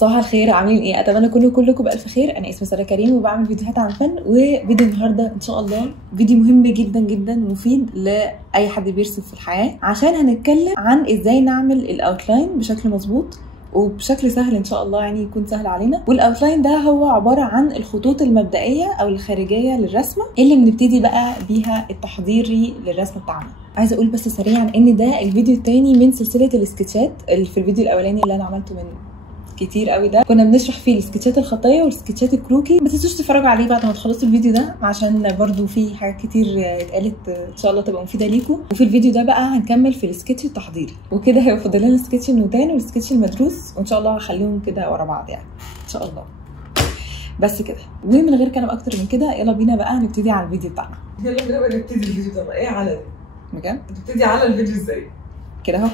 صباح الخير، عاملين ايه؟ اتمنى كلكم بالف خير. انا اسمي ساره كريم وبعمل فيديوهات عن الفن، وفيديو النهارده ان شاء الله فيديو مهم جدا جدا مفيد لاي حد بيرسم في الحياه، عشان هنتكلم عن ازاي نعمل الاوتلاين بشكل مظبوط وبشكل سهل ان شاء الله، يعني يكون سهل علينا. والاوتلاين ده هو عباره عن الخطوط المبدئيه او الخارجيه للرسمه اللي بنبتدي بقى بيها التحضيري للرسمه بتاعنا. عايزه اقول بس سريعا ان ده الفيديو الثاني من سلسله السكتشات. اللي في الفيديو الاولاني اللي انا عملته من كتير قوي ده كنا بنشرح فيه السكتشات الخطيه والسكتشات الكروكي. ما تنسوش تتفرجوا عليه بعد ما تخلصوا الفيديو ده، عشان برضو في حاجات كتير اتقالت ان شاء الله تبقى مفيده ليكم. وفي الفيديو ده بقى هنكمل في السكتش التحضيري، وكده هيبقى فاضل لنا السكتش النوتان والسكتش المدروس، وان شاء الله هخليهم كده ورا بعض يعني ان شاء الله. بس كده، ومن غير كلام اكتر من كده يلا بينا بقى نبتدي على الفيديو بتاعنا. يلا بينا بقى نبتدي الفيديو ده. ايه على ده؟ بجد نبتدي على الفيديو ازاي؟ كده اهو.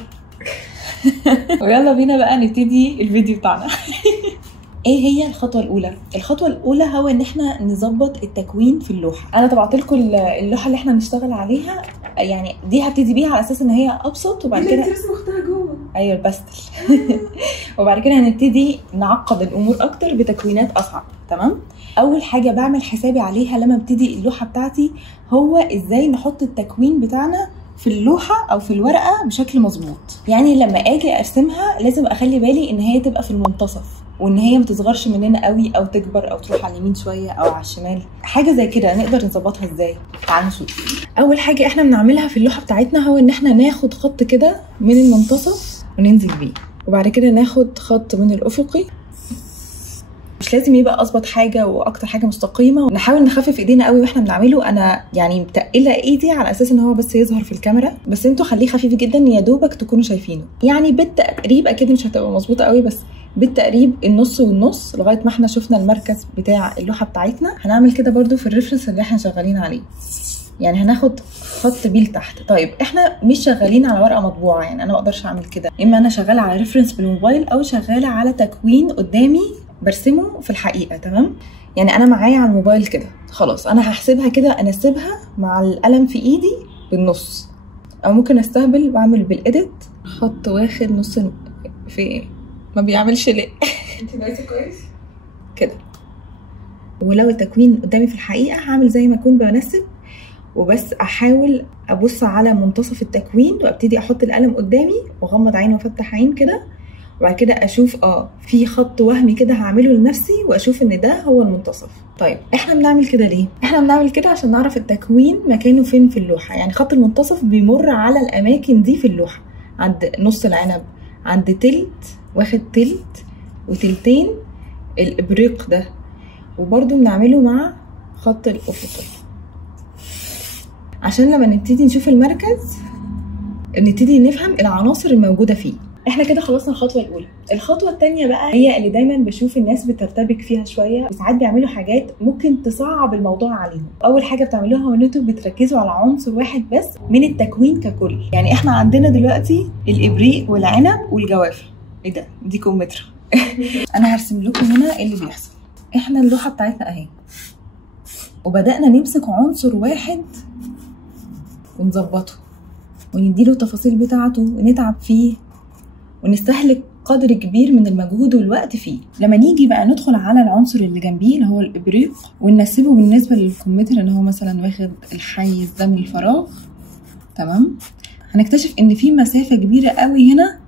ويلا بينا بقى نبتدي الفيديو بتاعنا. ايه هي الخطوه الاولى؟ الخطوه الاولى هو ان احنا نظبط التكوين في اللوحه. انا طبعت لكم اللوحه اللي احنا هنشتغل عليها، يعني دي هبتدي بيها على اساس ان هي ابسط، وبعد كده انت رسمه اختها جوه. ايوه الباستل. وبعد كده هنبتدي نعقد الامور اكتر بتكوينات اصعب. تمام. اول حاجه بعمل حسابي عليها لما ابتدي اللوحه بتاعتي هو ازاي نحط التكوين بتاعنا في اللوحه او في الورقه بشكل مظبوط. يعني لما اجي ارسمها لازم اخلي بالي ان هي تبقى في المنتصف، وان هي ما تصغرش مننا قوي او تكبر او تروح على اليمين شويه او على الشمال. حاجه زي كده نقدر نظبطها ازاي؟ تعالوا نشوف. اول حاجه احنا بنعملها في اللوحه بتاعتنا هو ان احنا ناخد خط كده من المنتصف وننزل بيه، وبعد كده ناخد خط من الافقي. مش لازم يبقى اظبط حاجه واكتر حاجه مستقيمه، ونحاول نخفف ايدينا قوي واحنا بنعمله. انا يعني متقله ايدي على اساس ان هو بس يظهر في الكاميرا، بس انتوا خليه خفيف جدا يا دوبك تكونوا شايفينه. يعني بالتقريب اكيد مش هتبقى مظبوطه قوي، بس بالتقريب النص والنص لغايه ما احنا شفنا المركز بتاع اللوحه بتاعتنا. هنعمل كده برده في الريفرنس اللي احنا شغالين عليه، يعني هناخد خط بيه لتحت. طيب احنا مش شغالين على ورقه مطبوعه، يعني انا ما اقدرش اعمل كده، اما انا شغاله على ريفرنس بالموبايل او شغاله على تكوين قدامي برسمه في الحقيقه. تمام. يعني انا معايا على الموبايل كده خلاص، انا هحسبها كده، انسبها مع القلم في ايدي بالنص، او ممكن استهبل بعمل بالايديت خط واخد نص. في ايه ما بيعملش ليه؟ انت ماشيه كويس كده. ولو التكوين قدامي في الحقيقه هعمل زي ما اكون بنسب، وبس احاول ابص على منتصف التكوين وابتدي احط القلم قدامي واغمض عيني وافتح عين كده، وبعد كده اشوف في خط وهمي كده هعمله لنفسي واشوف ان ده هو المنتصف. طيب احنا بنعمل كده ليه؟ احنا بنعمل كده عشان نعرف التكوين مكانه فين في اللوحه. يعني خط المنتصف بيمر على الاماكن دي في اللوحه، عند نص العنب، عند تلت، واخد تلت وتلتين الابريق ده، وبرده بنعمله مع خط الافقي عشان لما نبتدي نشوف المركز نبتدي نفهم العناصر الموجوده فيه. احنا كده خلصنا الخطوه الاولى. الخطوه الثانيه بقى هي اللي دايما بشوف الناس بترتبك فيها شويه، وساعات بيعملوا حاجات ممكن تصعب الموضوع عليهم. اول حاجه بتعملوها هو ان انتوا بتركزوا على عنصر واحد بس من التكوين ككل. يعني احنا عندنا دلوقتي الابريق والعنب والجوافه. ايه ده؟ دي كمثرى. انا هرسم لكم هنا اللي بيحصل. احنا اللوحه بتاعتنا اهي، وبدانا نمسك عنصر واحد ونظبطه ونديله التفاصيل بتاعته ونتعب فيه ونستهلك قدر كبير من المجهود والوقت فيه. لما نيجي بقى ندخل على العنصر اللي جنبيه اللي هو الابريق وننسبه بالنسبه للكمثرى ان هو مثلا واخد الحيز ده من الفراغ، تمام، هنكتشف ان في مسافه كبيره قوي هنا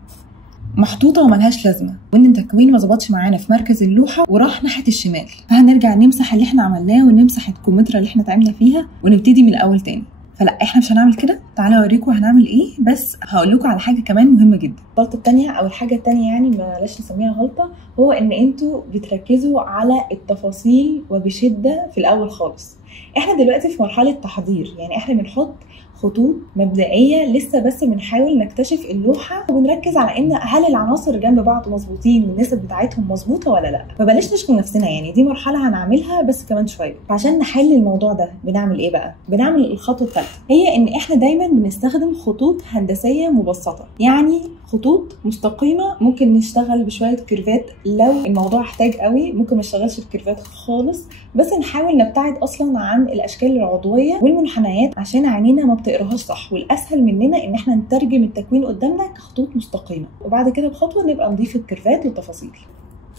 محطوطه وملهاش لازمه، وان التكوين ما ظبطش معانا في مركز اللوحه وراح ناحيه الشمال. فهنرجع نمسح اللي احنا عملناه ونمسح الكمثرى اللي احنا تعبنا فيها ونبتدي من الاول تاني. فلا احنا مش هنعمل كده. تعالوا اوريكم هنعمل ايه، بس هقول لكم على حاجه كمان مهمه جدا. الغلطه الثانيه او الحاجه الثانيه، يعني بلاش نسميها غلطه، هو ان انتوا بتركزوا على التفاصيل وبشده في الاول خالص. احنا دلوقتي في مرحله تحضير، يعني احنا بنحط خطوط مبدئيه لسه، بس بنحاول نكتشف اللوحه وبنركز على ان هل العناصر جنب بعض مظبوطين والنسب بتاعتهم مظبوطه ولا لا. فبلاش نشغل نفسنا، يعني دي مرحله هنعملها بس كمان شويه. فعشان نحل الموضوع ده بنعمل ايه بقى؟ بنعمل الخطوه الثالثه، هي ان احنا دايما بنستخدم خطوط هندسيه مبسطه. يعني خطوط مستقيمه، ممكن نشتغل بشويه كيرفات لو الموضوع احتاج قوي، ممكن ما نشتغلش بكيرفات خالص، بس نحاول نبتعد اصلا عن الاشكال العضويه والمنحنيات عشان عينينا ما بتقراهاش صح، والاسهل مننا ان احنا نترجم التكوين قدامنا كخطوط مستقيمه، وبعد كده بخطوه نبقى نضيف الكيرفات والتفاصيل.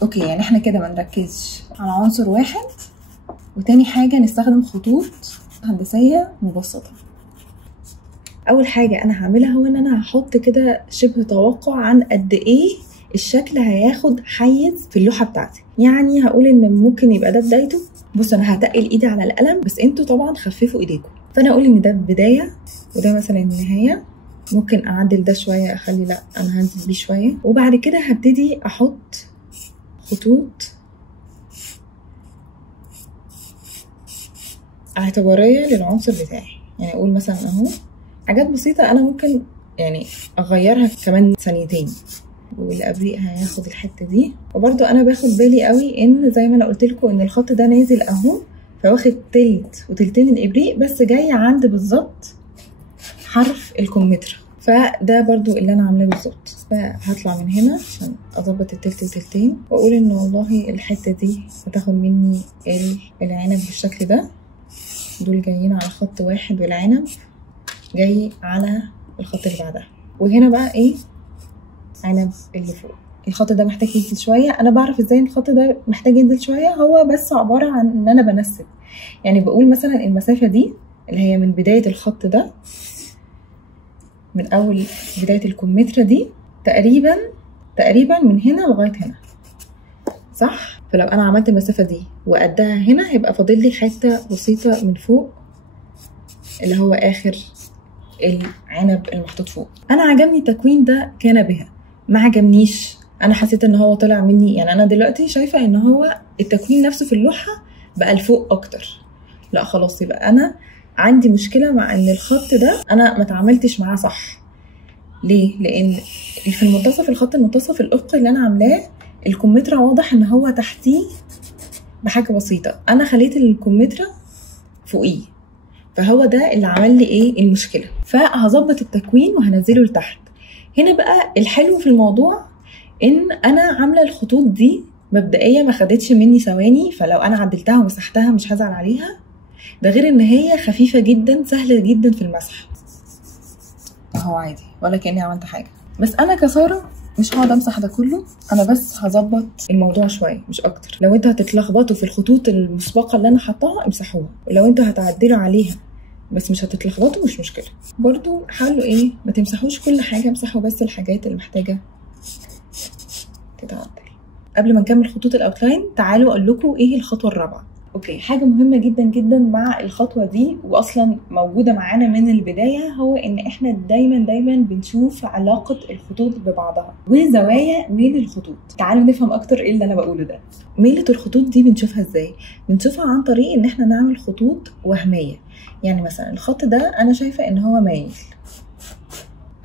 اوكي يعني احنا كده ما نركزش على عنصر واحد، وتاني حاجه نستخدم خطوط هندسيه مبسطه. اول حاجه انا هعملها هو ان انا هحط كده شبه توقع عن قد ايه الشكل هياخد حيز في اللوحه بتاعتي. يعني هقول ان ممكن يبقى ده بدايته. بص انا هتقل ايدي على القلم، بس انتوا طبعا خففوا ايديكم. فانا اقول ان ده بدايه وده مثلا النهايه. ممكن اعدل ده شويه، اخلي لا انا هنزل بيه شويه، وبعد كده هبتدي احط خطوط اعتباريه للعنصر بتاعي. يعني اقول مثلا اهو حاجات بسيطه انا ممكن يعني اغيرها كمان ثانيتين. والابريق هياخد الحته دي، وبرده انا باخد بالي قوي ان زي ما انا قلت لكم ان الخط ده نازل اهو، فواخد تلت وتلتين الابريق، بس جاي عند بالظبط حرف الكمثرى. فده برضو اللي انا عاملاه بالظبط. فهطلع من هنا عشان اظبط التلت وتلتين، واقول ان والله الحته دي هتاخد مني العنب بالشكل ده. دول جايين على خط واحد والعنب جاي على الخط اللي بعدها. وهنا بقى ايه عنب اللي فوق. الخط ده محتاج ينزل شويه. انا بعرف ازاي الخط ده محتاج ينزل شويه، هو بس عباره عن ان انا بنسب. يعني بقول مثلا المسافه دي اللي هي من بدايه الخط ده، من اول بدايه الكمثرى دي تقريبا من هنا لغايه هنا، صح؟ فلو انا عملت المسافه دي وقدها هنا هيبقى فاضل لي حته بسيطه من فوق اللي هو اخر العنب المحطوط فوق. انا عجبني التكوين ده كان بها، ما عجبنيش. انا حسيت ان هو طلع مني، يعني انا دلوقتي شايفه ان هو التكوين نفسه في اللوحه بقى لفوق اكتر. لا خلاص، يبقى انا عندي مشكله مع ان الخط ده انا ما اتعاملتش معاه صح. ليه؟ لان في المنتصف، الخط المنتصف الافقي اللي انا عاملاه الكمثرى واضح ان هو تحتيه بحاجه بسيطه، انا خليت الكمثرى فوقيه، فهو ده اللي عمل لي ايه المشكله. فهظبط التكوين وهنزله لتحت. هنا بقى الحلو في الموضوع ان انا عامله الخطوط دي مبدئيا ما خدتش مني ثواني، فلو انا عدلتها ومسحتها مش هزعل عليها. ده غير ان هي خفيفه جدا، سهله جدا في المسح اهو عادي ولا كاني عملت حاجه. بس انا كساره مش هقعد امسح ده كله، انا بس هظبط الموضوع شويه مش اكتر. لو انتوا هتتلخبطوا في الخطوط المسبقه اللي انا حطاها امسحوها، ولو انتوا هتعدلوا عليها بس مش هتتلخبطوا مش مشكله. برضو حاولوا ايه ما تمسحوش كل حاجه، امسحوا بس الحاجات اللي محتاجه تتعدل. قبل ما نكمل خطوط الاوتلاين تعالوا اقول لكم ايه الخطوه الرابعه. اوكي، حاجه مهمه جدا جدا مع الخطوه دي واصلا موجوده معانا من البدايه، هو ان احنا دايما بنشوف علاقه الخطوط ببعضها وزوايا ميل الخطوط. تعالوا نفهم اكتر ايه اللي انا بقوله ده. ميله الخطوط دي بنشوفها ازاي؟ بنشوفها عن طريق ان احنا نعمل خطوط وهميه. يعني مثلا الخط ده انا شايفه ان هو مايل،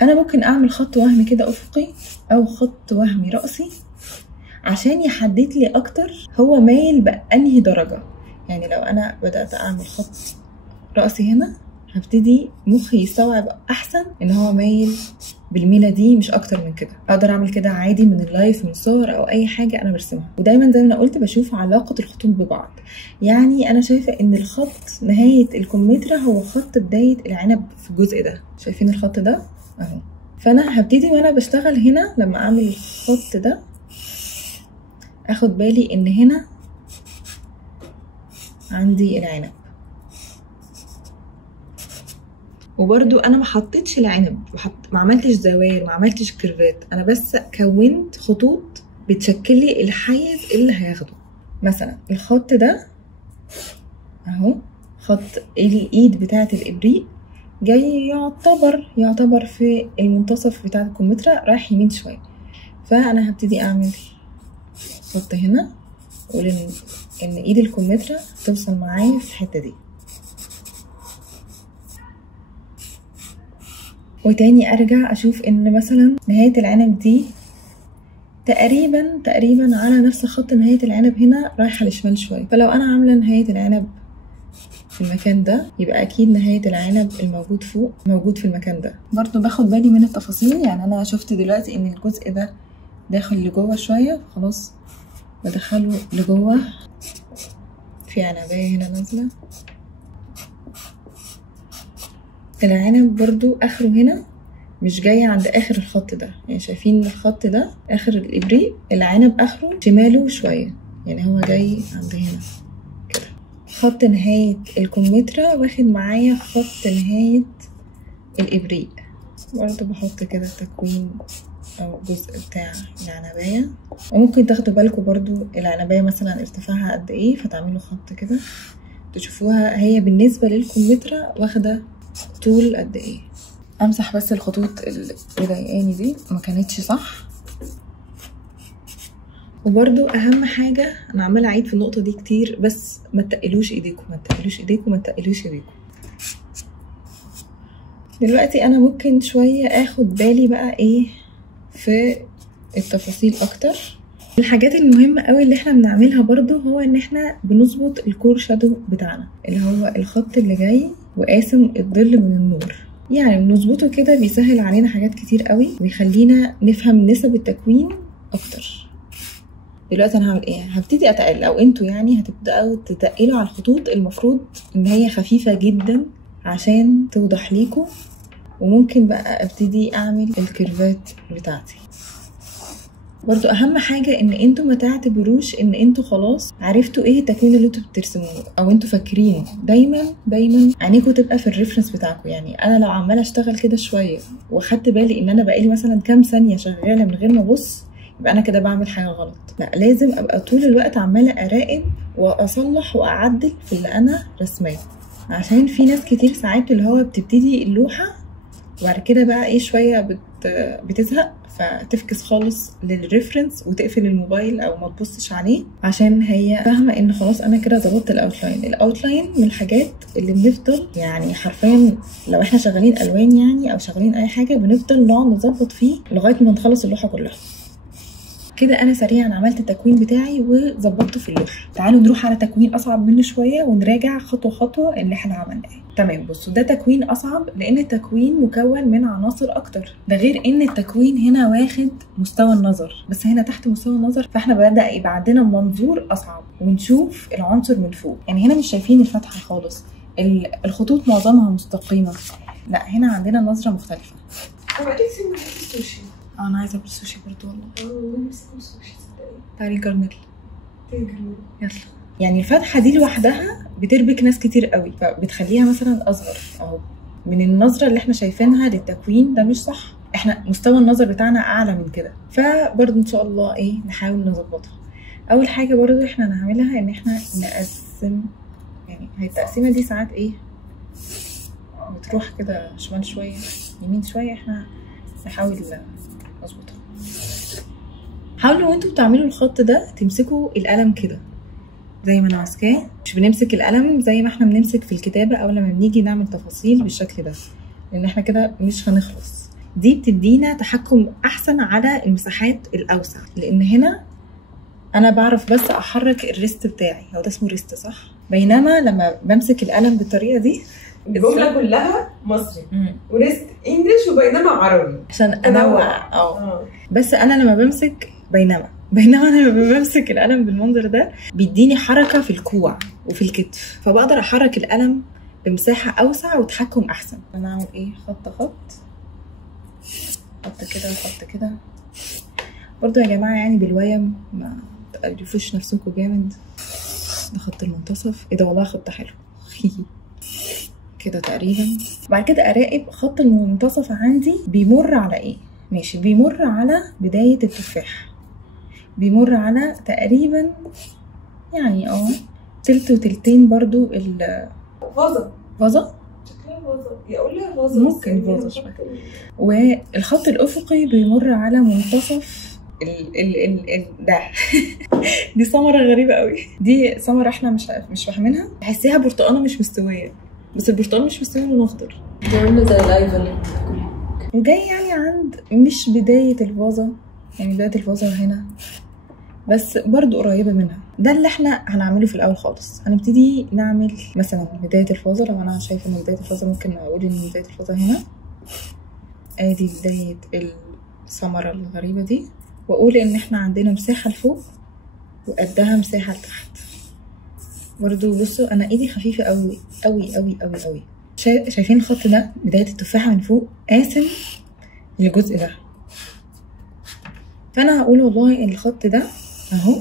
انا ممكن اعمل خط وهمي كده افقي او خط وهمي رأسي عشان يحدد لي اكتر هو مايل بأنهي درجه. يعني لو انا بدأت اعمل خط رأسي هنا هبتدي مخي يستوعب احسن ان هو مايل بالميله دي مش اكتر من كده. اقدر اعمل كده عادي من اللايف، من صور او اي حاجه انا برسمها. ودايما زي ما انا قلت بشوف علاقه الخطوط ببعض. يعني انا شايفه ان الخط نهايه الكمثرى هو خط بدايه العنب في الجزء ده. شايفين الخط ده اهو. فانا هبتدي وانا بشتغل هنا لما اعمل الخط ده اخد بالي ان هنا عندي العنب، وبرده انا ما حطيتش العنب، ما عملتش زوايا، ما عملتش كيرفات، انا بس كونت خطوط بتشكل لي الحيز اللي هياخده. مثلا الخط ده اهو، خط الايد بتاعه الابريق جاي يعتبر في المنتصف بتاع الكمثرى رايح يمين شويه. فانا هبتدي اعمل خط هنا، اقول ان ايد الكمثرى توصل معايا في الحته دي، وتاني ارجع اشوف ان مثلا نهايه العنب دي تقريبا على نفس خط نهايه العنب هنا رايحه للشمال شويه. فلو انا عامله نهايه العنب في المكان ده يبقى اكيد نهايه العنب الموجود فوق موجود في المكان ده. برضو باخد بالي من التفاصيل. يعني انا شفت دلوقتي ان الجزء ده داخل لجوه شويه، خلاص بدخله لجوه. في عنبايه هنا نازله، العنب برضو اخره هنا مش جايه عند اخر الخط ده. يعني شايفين الخط ده اخر الابريق، العنب اخره شماله شويه، يعني هو جاي عند هنا كده. خط نهايه الكمثرى واخد معايا خط نهايه الابريق. برضه بحط كده التكوين او الجزء بتاع العنبايه. وممكن تاخدوا بالكم برضو العنبايه مثلا ارتفاعها قد ايه، فتعملوا خط كده تشوفوها هي بالنسبه للكمثرى واخده طول قد ايه. امسح بس الخطوط اللي مضايقاني دي ما كانتش صح. وبرضو اهم حاجه انا عماله اعيد في النقطه دي كتير، بس ما تقلوش ايديكم، ما تقلوش ايديكم، ما تقلوش ايديكم. دلوقتي انا ممكن شويه اخد بالي بقى ايه في التفاصيل اكتر. الحاجات المهمه قوي اللي احنا بنعملها برضو هو ان احنا بنظبط الكور شادو بتاعنا، اللي هو الخط اللي جاي وقاسم الظل من النور. يعني بنظبطه كده بيسهل علينا حاجات كتير قوي ويخلينا نفهم نسب التكوين اكتر. دلوقتي انا هعمل ايه؟ هبتدي اتقل، او انتوا يعني هتبداوا تتقلوا على الخطوط المفروض ان هي خفيفه جدا عشان توضح ليكم. وممكن بقى ابتدي اعمل الكيرفات بتاعتي. برضو اهم حاجه ان انتوا ما تعتبروش ان انتوا خلاص عرفتوا ايه التكوين اللي انتوا بترسموه او انتوا فاكرين. دايما عينيكوا تبقى في الريفرنس بتاعكم. يعني انا لو عماله اشتغل كده شويه واخدت بالي ان انا بقالي مثلا كام ثانيه شغاله من غير ما ابص، يبقى انا كده بعمل حاجه غلط. لا، لازم ابقى طول الوقت عماله اراقب واصلح واعدل في اللي انا رسماه. عشان في ناس كتير ساعات اللي هو بتبتدي اللوحه وبعد كده بقى ايه شويه بتزهق، فتفكس خالص للريفرنس وتقفل الموبايل او ما تبصش عليه، عشان هي فاهمه ان خلاص انا كده ظبطت الاوتلاين. الاوتلاين من الحاجات اللي بنفضل يعني حرفيا لو احنا شغالين الوان يعني او شغالين اي حاجه بنفضل نقعد نظبط فيه لغايه ما نخلص اللوحه كلها. كده انا سريعا عملت التكوين بتاعي وظبطته في اللوحه. تعالوا نروح على تكوين اصعب منه شويه ونراجع خطوه خطوه اللي احنا عملناه. تمام، بصوا ده تكوين اصعب لان التكوين مكون من عناصر اكتر، ده غير ان التكوين هنا واخد مستوى النظر، بس هنا تحت مستوى النظر، فاحنا بدا يبقى عندنا منظور اصعب ونشوف العنصر من فوق. يعني هنا مش شايفين الفتحه خالص، الخطوط معظمها مستقيمه، لا هنا عندنا نظره مختلفه. هو عليك سيبنا السوشي. انا عايزه اكل سوشي برضه والله. نمسك السوشي صدقني. تعالي كارنيل. يلا. يعني الفتحه دي لوحدها بتربك ناس كتير قوي، فبتخليها مثلا اصغر اهو. من النظره اللي احنا شايفينها للتكوين ده مش صح، احنا مستوى النظر بتاعنا اعلى من كده. فبرضه ان شاء الله ايه نحاول نظبطها. اول حاجه برضه احنا هنعملها ان احنا نقسم. يعني هي التقسيمه دي ساعات ايه بتروح كده شمال شويه يمين شويه، احنا نحاول نظبطها. حاولوا وانتوا بتعملوا الخط ده تمسكوا القلم كده زي ما انا ماسكاه، مش بنمسك القلم زي ما احنا بنمسك في الكتابه او لما بنيجي نعمل تفاصيل بالشكل ده، لان احنا كده مش هنخلص. دي بتدينا تحكم احسن على المساحات الاوسع، لان هنا انا بعرف بس احرك الريست بتاعي، هو ده اسمه ريست صح؟ بينما لما بمسك القلم بالطريقه دي الجمله كلها مصري وريست انجلش وبينما عربي عشان انوع. بس انا لما بمسك بينما انا لما بمسك القلم بالمنظر ده بيديني حركه في الكوع وفي الكتف، فبقدر احرك القلم بمساحه اوسع وتحكم احسن. انا اعمل ايه؟ خط كده وخط كده برضو يا جماعه، يعني بالويم ما تقرفوش نفسكم جامد. ده خط المنتصف. ايه ده والله خط حلو كده تقريبا. بعد كده اراقب خط المنتصف عندي بيمر على ايه. ماشي، بيمر على بدايه التفاح، بيمر على تقريبا يعني تلت وتلتين برضو فازة شكلها فازة، يقول لها فازة ممكن فازة شوية. والخط الافقي بيمر على منتصف ده دي ثمرة غريبة قوي. دي ثمرة احنا مش فاهمينها، بحسيها برتقانة مش مستوية، بس البرتقال مش مستوي لونه اخضر، عامله زي الايفون وجاي يعني عند مش بداية الفازة، يعني بداية الفازة هنا بس برضو قريبة منها. ده اللي احنا هنعمله في الاول خالص. هنبتدي نعمل مثلا بداية الفازة. لو انا شايفة ان بداية الفازة ممكن اقول ان بداية الفازة هنا، ادي بداية الثمرة الغريبة دي، واقول ان احنا عندنا مساحة لفوق وقدها مساحة لتحت. برضو بصوا انا ايدي خفيفة قوي قوي قوي قوي قوي. شايفين الخط ده بداية التفاحة من فوق قاسم الجزء ده. فانا هقول والله الخط ده اهو،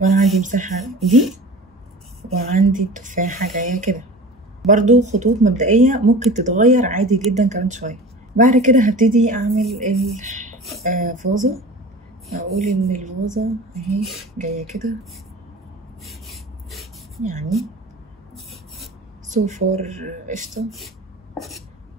وانا عندي مساحه دي وعندي تفاحه جايه كده. برضو خطوط مبدئيه ممكن تتغير عادي جدا كمان شويه. بعد كده هبتدي اعمل الفازه. اقول ان الفازه اهي جايه كده، يعني سو فار قشطه.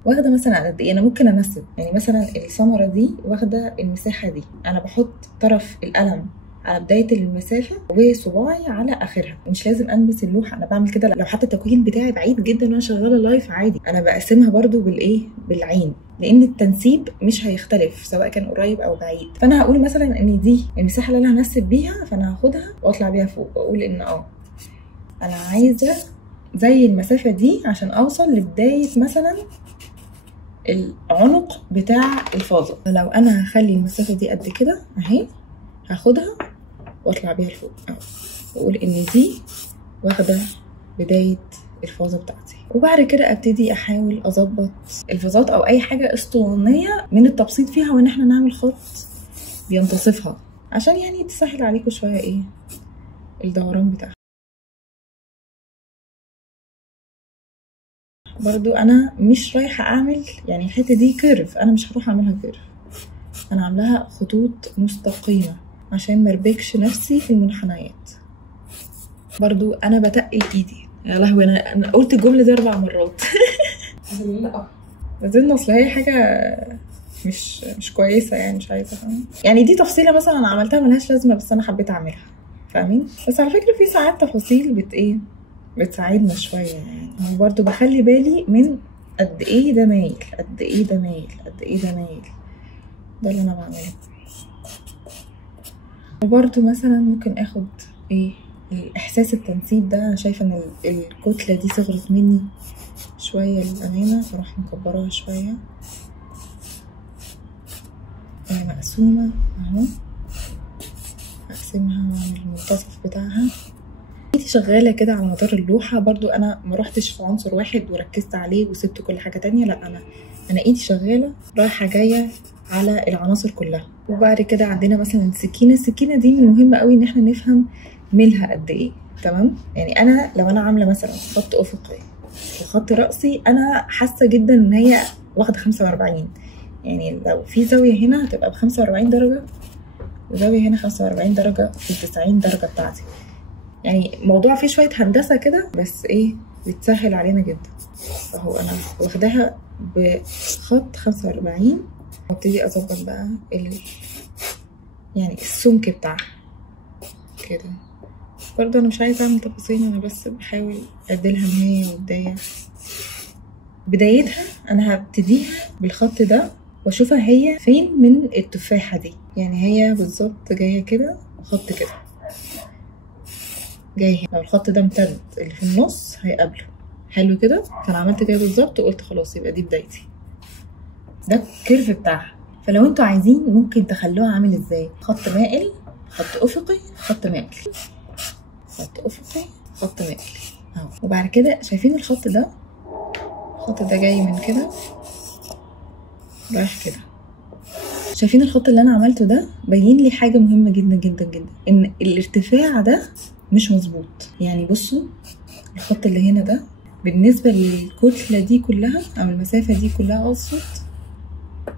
واخده مثلا قد ايه؟ انا ممكن انسب، يعني مثلا الثمره دي واخده المساحه دي، انا بحط طرف القلم على بدايه المسافه وصباعي على اخرها، مش لازم البس اللوحه. انا بعمل كده لو حتى التكوين بتاعي بعيد جدا وانا شغاله لايف عادي، انا بقسمها برضو بالعين، لان التنسيب مش هيختلف سواء كان قريب او بعيد. فانا هقول مثلا ان دي المساحه اللي انا هنسب بيها، فانا هاخدها واطلع بيها فوق واقول ان انا عايزه زي المسافه دي عشان اوصل لبدايه مثلا العنق بتاع الفازه. فلو انا هخلي المسافه دي قد كده اهي، هاخدها واطلع بيها لفوق واقول ان دي واخده بدايه الفازه بتاعتي. وبعد كده ابتدي احاول اظبط الفازات او اي حاجه اسطوانيه من التبسيط فيها، وان احنا نعمل خط بينتصفها عشان يعني تسهل عليكم شويه الدوران بتاعها. برضو انا مش رايحه اعمل يعني الحته دي كيرف، انا مش هروح اعملها كيرف، انا عاملاها خطوط مستقيمه عشان مربكش نفسي في المنحنيات. برضو انا بتقل ايدي، يا لهوي انا قلت الجمله دي 4 مرات. لا اظن اصل هي حاجه مش كويسه، يعني مش عايزه افهم. يعني دي تفصيله مثلا انا عملتها ملهاش لازمه بس انا حبيت اعملها، فاهمين؟ بس على فكره في ساعات تفاصيل بتساعدنا شويه. يعني برضو بخلي بالي من قد ايه ده مايل، قد ايه ده مايل، قد ايه ده مايل، ده اللي انا بعمله. وبرضو مثلا ممكن اخد الاحساس التنسيب ده. انا شايفه ان الكتله دي صغرت مني شويه للامانه، فاروح مكبراها شويه. مقسومه اهو، اقسمها من المنتصف بتاعها. ايدي شغاله كده على مدار اللوحه، برضو انا ما روحتش في عنصر واحد وركزت عليه وسبت كل حاجه تانية، لا انا ايدي شغاله رايحه جايه على العناصر كلها. وبعد كده عندنا مثلا السكينه دي من المهم قوي ان احنا نفهم ميلها قد ايه. تمام؟ يعني انا لو انا عامله مثلا خط افقي وخط راسي، انا حاسه جدا ان هي واخده 45، يعني لو في زاويه هنا هتبقى ب45 درجه وزاويه هنا 45 درجه في ال90 درجه بتاعتي. يعني الموضوع فيه شويه هندسه كده بس بتسهل علينا جدا. اهو انا واخداها بخط 45 وابتدي اظبط بقى يعني السمك بتاعها كده. برضه انا مش عايزه اعمل تفاصيل، انا بس بحاول اديلها نهايه وبدايه. بدايتها انا هبتديها بالخط ده واشوفها هي فين من التفاحه دي، يعني هي بالظبط جايه كده خط كده جاي. لو الخط ده امتد اللي في النص هيقابله حلو كده، فانا عملت كده بالظبط وقلت خلاص يبقى دي بدايتي، ده الكيرف بتاعها. فلو انتوا عايزين ممكن تخلوها عامل ازاي، خط مائل، خط افقي، خط مائل، خط افقي، خط مائل اهو. وبعد كده شايفين الخط ده جاي من كده رايح كده. شايفين الخط اللي انا عملته ده بين لي حاجه مهمه جدا جدا جدا، ان الارتفاع ده مش مظبوط. يعني بصوا الخط اللي هنا ده بالنسبه للكتله دي كلها او المسافه دي كلها اقصد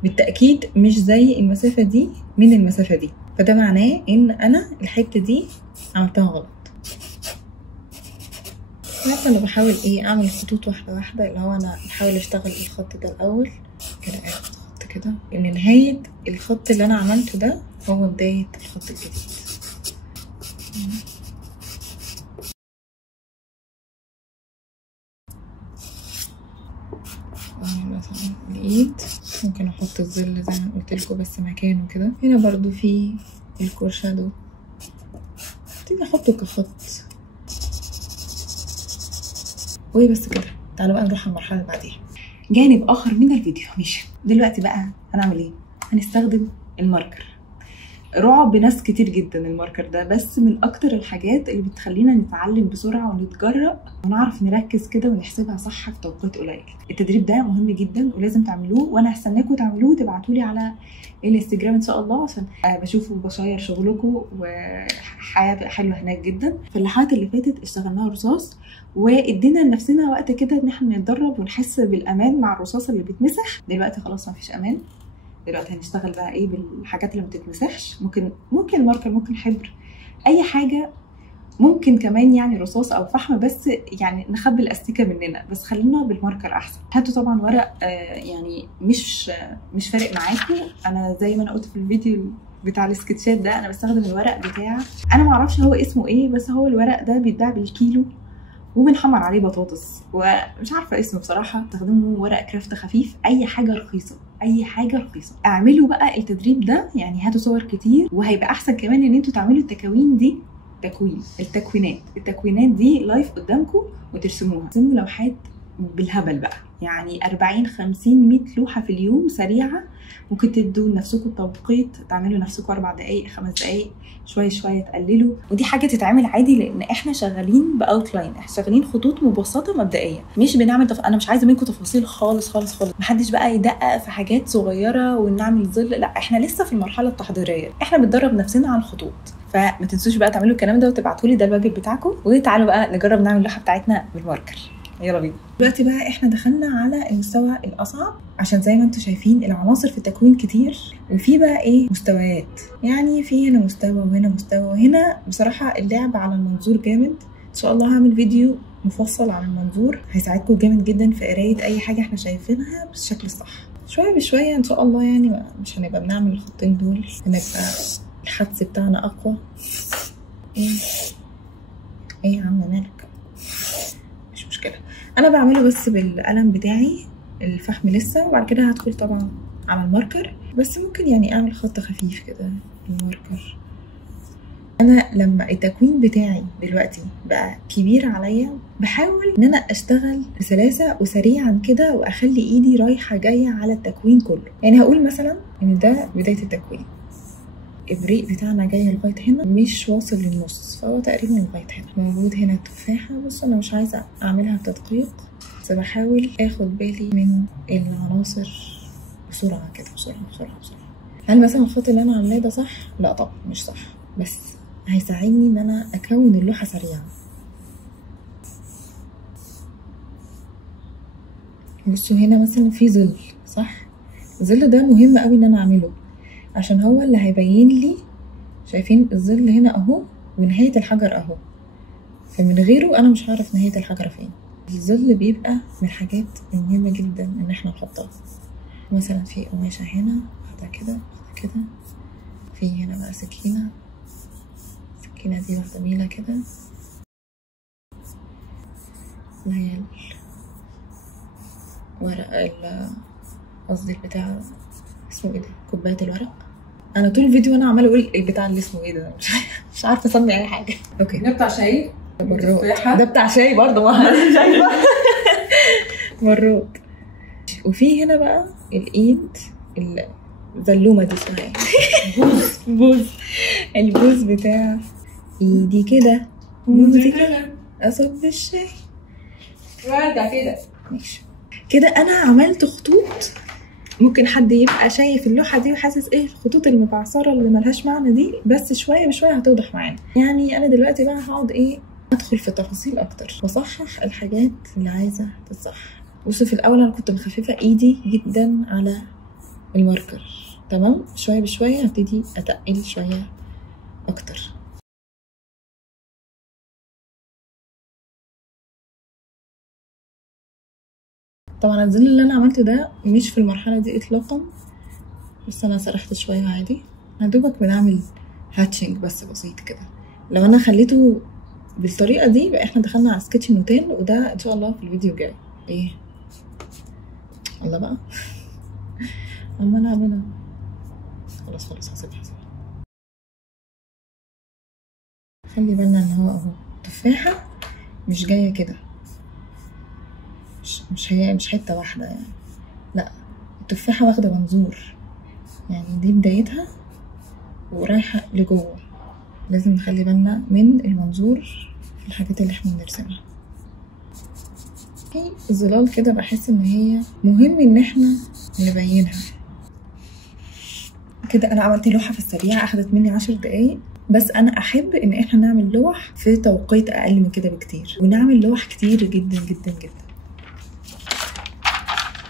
بالتاكيد مش زي المسافه دي من المسافه دي، فده معناه ان انا الحته دي عملتها غلط. انا بحاول اعمل خطوط واحده واحده، اللي هو انا بحاول اشتغل الخط ده الاول كده، اخد خط كده ان نهايه الخط اللي انا عملته ده هو بدايه الخط الجديد. مثلا الايد ممكن احط الظل زي ما قلت لكم بس مكانه كده. هنا برضو في الكور شادو ابتدي احطه كخط وبس كده. تعالوا بقى نروح على المرحله اللي بعديها، جانب اخر من الفيديو. ماشي، دلوقتي بقى هنعمل ايه؟ هنستخدم الماركر. رعب ناس كتير جدا الماركر ده، بس من اكتر الحاجات اللي بتخلينا نتعلم بسرعه ونتجرأ ونعرف نركز كده ونحسبها صح في توقيت قليل. التدريب ده مهم جدا ولازم تعملوه، وانا هستناكم تعملوه وتبعتولي على الانستجرام ان شاء الله، عشان بشوف وبشير شغلكم، وحياه حلوه هناك جدا. في اللوحات اللي فاتت اشتغلناها رصاص، وادينا لنفسنا وقت كده ان احنا نتدرب ونحس بالامان مع الرصاص اللي بيتمسح. دلوقتي خلاص ما فيش امان، دلوقتي هنشتغل بقى ايه بالحاجات اللي ما بتتمسحش. ممكن ماركر، ممكن حبر، اي حاجه، ممكن كمان يعني رصاص او فحم، بس يعني نخبي الاستيكه مننا، بس خلينا بالماركر احسن. هاتوا طبعا ورق يعني مش فارق معاكم. انا زي ما انا قلت في الفيديو بتاع السكتشات ده، انا بستخدم الورق بتاع، انا ما اعرفش هو اسمه ايه، بس هو الورق ده بيتباع بالكيلو وبنحمر عليه بطاطس، ومش عارفه اسمه بصراحه. استخدموا ورق كرافت خفيف، اي حاجه رخيصه، اي حاجه رخيصه. اعملوا بقى التدريب ده، يعني هاتوا صور كتير، وهيبقى احسن كمان ان انتوا تعملوا التكوين دي، التكوينات دي لايف قدامكم وترسموها. ترسموا لوحات بالهبل بقى، يعني 40 50 100 لوحه في اليوم سريعه. ممكن تدوا لنفسكم توقيت، تعملوا نفسكم 4 دقائق 5 دقائق، شويه شويه تقللوا. ودي حاجه تتعمل عادي، لان احنا شغالين باوتلاين، احنا شغالين خطوط مبسطه مبدئيه، مش بنعمل انا مش عايزه منكم تفاصيل خالص خالص خالص. محدش بقى يدقق في حاجات صغيره ونعمل ظل، لا، احنا لسه في المرحله التحضيريه، احنا بندرب نفسنا على الخطوط. فما تنسوش بقى تعملوا الكلام ده وتبعتوا لي، ده الواجب بتاعكم. وتعالوا بقى نجرب نعمل اللوحه بتاعتنا بالماركر. يلا بينا. دلوقتي بقى احنا دخلنا على المستوى الاصعب، عشان زي ما انتم شايفين العناصر في التكوين كتير، وفي بقى ايه مستويات، يعني في هنا مستوى وهنا مستوى وهنا. بصراحه اللعب على المنظور جامد. ان شاء الله هعمل فيديو مفصل عن المنظور، هيساعدكم جامد جدا في قرايه اي حاجه احنا شايفينها بالشكل الصح. شويه بشويه ان شاء الله، يعني مش هنبقى بنعمل الخطين دول، هنبقى الحدس بتاعنا اقوى. ايه يا عم مالك، مش مشكله. انا بعمله بس بالقلم بتاعي الفحم لسه، وبعد كده هدخل طبعا على الماركر، بس ممكن يعني اعمل خط خفيف كده الماركر. انا لما التكوين بتاعي دلوقتي بقى كبير عليا، بحاول ان انا اشتغل بسلاسه وسريعا كده، واخلي ايدي رايحه جايه على التكوين كله. يعني هقول مثلا ان ده بدايه التكوين، الابريق بتاعنا جاي لغايه هنا، مش واصل للنص، فهو تقريبا لغايه هنا. موجود هنا التفاحه، بس انا مش عايزه اعملها تدقيق، بس بحاول اخد بالي من العناصر بسرعه كده، بسرعه بسرعه بسرعه. هل مثلا الخط اللي انا عاملاه ده صح؟ لا طبعا مش صح، بس هيساعدني ان انا اكون اللوحه سريعا. بصوا هنا مثلا في ظل، صح؟ الظل ده مهم قوي ان انا اعمله، عشان هو اللي هيبين لي. شايفين الظل هنا اهو، ونهايه الحجر اهو، فمن غيره انا مش هعرف نهايه الحجر فين. الظل بيبقى من الحاجات المهمه جدا ان احنا نحطها. مثلا في قماشه هنا، واحده كده واحده كده، في هنا بقى سكينه، السكينه دي واحده ميله كده، اللي هي ورق قصدي البتاع اسمه ايه ده، كوبايه الورق. انا طول الفيديو وانا عماله اقول البتاع اللي اسمه ايه ده، مش عارفه اسمي اي حاجه. اوكي ده بتاع شاي، ده بتاع شاي برضه، ما انا شايفه مروك. وفي هنا بقى الايد، الزلومه دي اسمها ايه؟ بوز البوز بتاع ايدي كده، بوزي كده، اصب الشاي وارجع كده. ماشي كده. انا عملت خطوط. ممكن حد يبقى شايف اللوحه دي وحاسس ايه الخطوط المبعثره اللي ملهاش معنى دي، بس شويه بشويه هتوضح معانا. يعني انا دلوقتي بقى هقعد ايه، ادخل في تفاصيل اكتر، واصحح الحاجات اللي عايزه تتصح. بصوا في الاول انا كنت مخففه ايدي جدا على الماركر، تمام. شويه بشويه هبتدي اتقل شويه اكتر. طبعا الظل اللي انا عملته ده مش في المرحله دي اطلاقا، بس انا سرحت شويه عادي، يا دوبك بنعمل هاتشنج بس بسيط كده. لو انا خليته بالطريقه دي يبقى احنا دخلنا على سكتش نوتين، وده ان شاء الله في الفيديو الجاي. ايه الله بقى عمالة اعملها، خلاص هسيبها. خلي بالنا ان هو اهو تفاحه مش جايه كده، مش حته واحده يعني، لا التفاحه واخده منظور، يعني دي بدايتها ورايحه لجوه. لازم نخلي بالنا من المنظور في الحاجات اللي احنا بنرسمها. في الظلال كده بحس ان هي مهم ان احنا نبينها كده. انا عملت لوحه في السريع اخدت مني 10 دقايق، بس انا احب ان احنا نعمل لوح في توقيت اقل من كده بكتير، ونعمل لوح كتير جدا جدا جدا.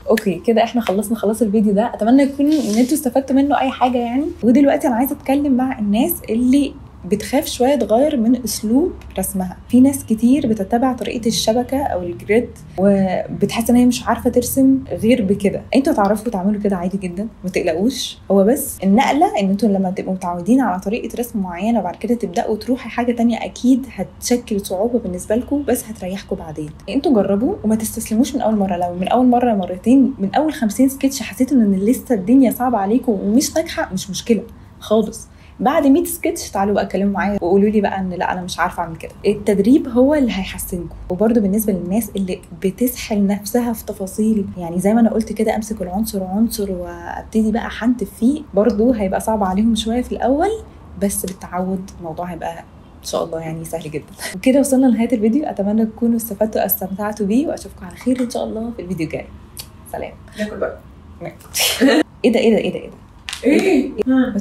اوكي كده احنا خلصنا خلاص الفيديو ده. اتمنى يكون ان انتوا استفدتوا منه اي حاجه يعني. ودلوقتي انا عايزه اتكلم مع الناس اللي بتخاف شويه تغير من اسلوب رسمها. في ناس كتير بتتبع طريقه الشبكه او الجريد وبتحس ان هي مش عارفه ترسم غير بكده. انتوا تعرفوا تعملوا كده عادي جدا، ما تقلقوش. هو بس النقله ان انتوا لما تبقوا متعودين على طريقه رسم معينه وبعد كده تبداوا تروحوا حاجه تانية اكيد هتشكل صعوبه بالنسبه لكم، بس هتريحكم بعدين. انتوا جربوا وما تستسلموش من اول مره. لو من اول مره مرتين من اول 50 سكتش حسيتوا ان لسه الدنيا صعبه عليكم ومش ناجحه، مش مشكله خالص. بعد 100 سكتش تعالوا بقى اتكلموا معايا وقولوا لي بقى ان لا انا مش عارفه اعمل كده. التدريب هو اللي هيحسنكم. وبرده بالنسبه للناس اللي بتسحل نفسها في تفاصيل، يعني زي ما انا قلت كده امسك العنصر عنصر وابتدي بقى احنتف فيه، برده هيبقى صعب عليهم شويه في الاول، بس بالتعود الموضوع هيبقى ان شاء الله يعني سهل جدا. وكده وصلنا لنهايه الفيديو. اتمنى تكونوا استفدتوا واستمتعتوا بيه، واشوفكم على خير ان شاء الله في الفيديو الجاي. سلام. ناكل بقى. ايه ده ايه ده ايه ده ايه ده ايه؟ ما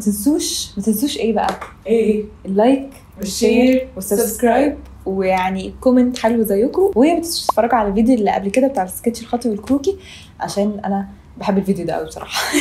تنسوش ايه بقى؟ ايه؟ اللايك والشير والسبسكرايب ويعني كومنت حلو زيكم. وما تنسوش تتفرجوا على الفيديو اللي قبل كده بتاع السكتش الخطي والكروكي عشان انا بحب الفيديو ده قوي بصراحه.